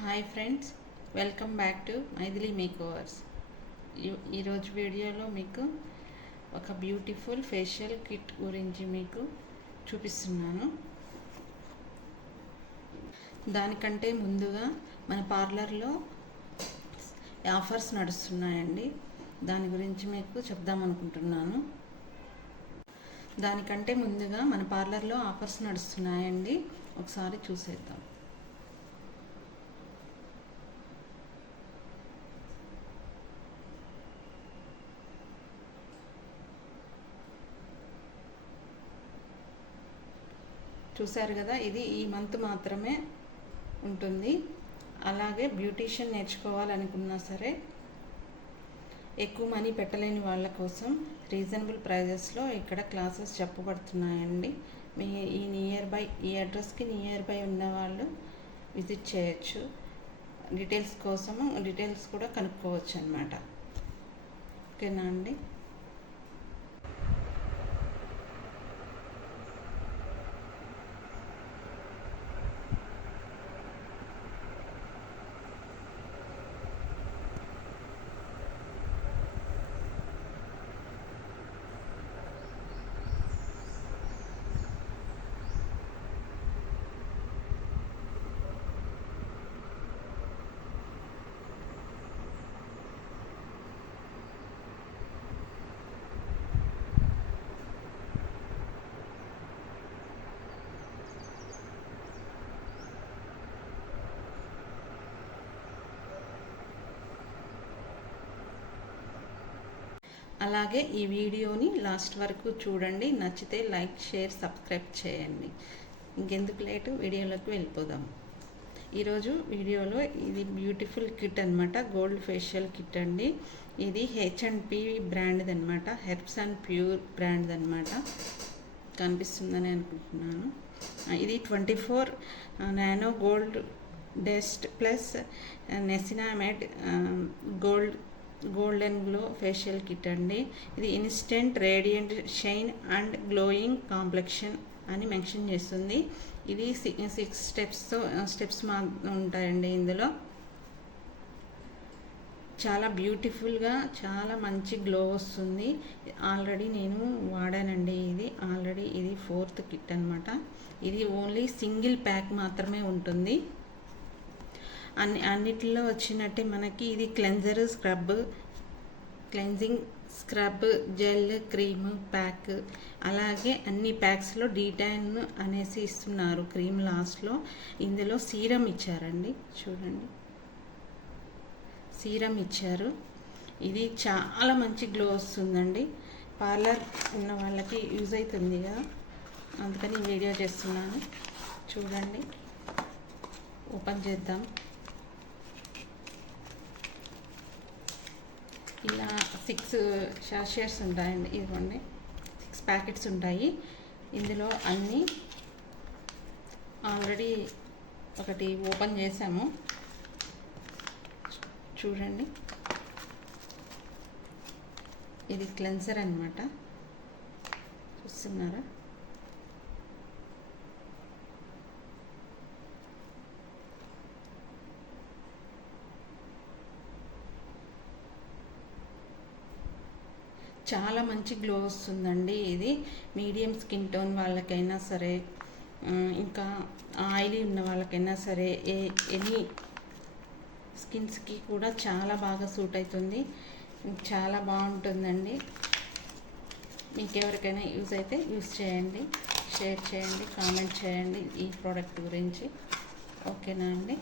Hi friends, welcome back to Maithili makeovers. ఈరోజు వీడియోలో మీకు ఒక బ్యూటిఫుల్ ఫేషియల్ కిట్ గురించి మీకు చూపిస్తున్నాను. దానికంటే ముందుగా మన పార్లర్లో ఆఫర్స్ నడుస్తున్నాయండి. దాని గురించి మీకు చెప్దామనుకుంటున్నాను. దానికంటే ముందుగా మన పార్లర్లో ఆఫర్స్ నడుస్తున్నాయండి. ఒకసారి చూసేద్దాం. చూశారు కదా, ఇది ఈ మంత్ మాత్రమే ఉంటుంది. అలాగే బ్యూటీషియన్ నేర్చుకోవాలనుకున్నా సరే ఎక్కువ మనీ పెట్టలేని వాళ్ళ కోసం రీజనబుల్ ప్రైజెస్లో ఇక్కడ క్లాసెస్ చెప్పబడుతున్నాయండి. మీ ఈ అడ్రస్కి నియర్ బై ఉన్న వాళ్ళు విజిట్ చేయొచ్చు. డీటెయిల్స్ కూడా కనుక్కోవచ్చు అన్నమాట. ఓకేనా అండి? అలాగే ఈ వీడియోని లాస్ట్ వరకు చూడండి. నచ్చితే లైక్, షేర్, సబ్స్క్రైబ్ చేయండి. ఇంకెందుకు లేటు, వీడియోలోకి వెళ్ళిపోదాం. ఈరోజు వీడియోలో ఇది బ్యూటిఫుల్ కిట్ అనమాట. గోల్డ్ ఫేషియల్ కిట్ అండి. ఇది H&P బ్రాండ్ది అనమాట. హెర్బ్స్ అండ్ ప్యూర్ బ్రాండ్ది అనమాట. కనిపిస్తుందని అనుకుంటున్నాను. ఇది 24 nano gold dust plus niacinamide golden glow facial kit అండి. ఇది instant radiant shine and glowing complexion అని మెన్షన్ చేస్తుంది. ఇది 6 స్టెప్స్ ఉంటాయండి. ఇందులో చాలా బ్యూటిఫుల్గా చాలా మంచి గ్లో వస్తుంది. ఆల్రెడీ నేను వాడానండి. ఇది 4th కిట్ అనమాట. ఇది ఓన్లీ సింగిల్ ప్యాక్ మాత్రమే ఉంటుంది. అన్నిటిలో వచ్చినట్టే మనకి ఇది cleansing scrub, gel, cream pack, అలాగే అన్ని ప్యాక్స్లో డీటాన్ అనేసి ఇస్తున్నారు. క్రీమ్ లాస్ట్లో ఇందులో సీరం ఇచ్చారండి. చూడండి, సీరం ఇచ్చారు. ఇది చాలా మంచి గ్లో వస్తుందండి. పార్లర్ ఉన్న వాళ్ళకి యూజ్ అవుతుంది కదా, అందుకని వీడియో చేస్తున్నాను. చూడండి, ఓపెన్ చేద్దాం. ఇలా 6 షాషేట్స్ ఉంటాయండి. ఇదిగోండి, 6 ప్యాకెట్స్ ఉంటాయి. ఇందులో అన్నీ ఆల్రెడీ ఒకటి ఓపెన్ చేసాము. చూడండి, ఇది క్లెన్సర్ అన్నమాట. చూస్తున్నారా? చాలా మంచి గ్లో వస్తుందండి. ఇది మీడియం స్కిన్ టోన్ వాళ్ళకైనా సరే, ఇంకా ఆయిలీ ఉన్న వాళ్ళకైనా సరే, ఎనీ స్కిన్స్కి కూడా చాలా బాగా సూట్ అవుతుంది. చాలా బాగుంటుందండి. మీకు ఎవరికైనా యూజ్ అయితే యూజ్ చేయండి, షేర్ చేయండి, కామెంట్ చేయండి ఈ ప్రోడక్ట్ గురించి. ఓకేనా అండి?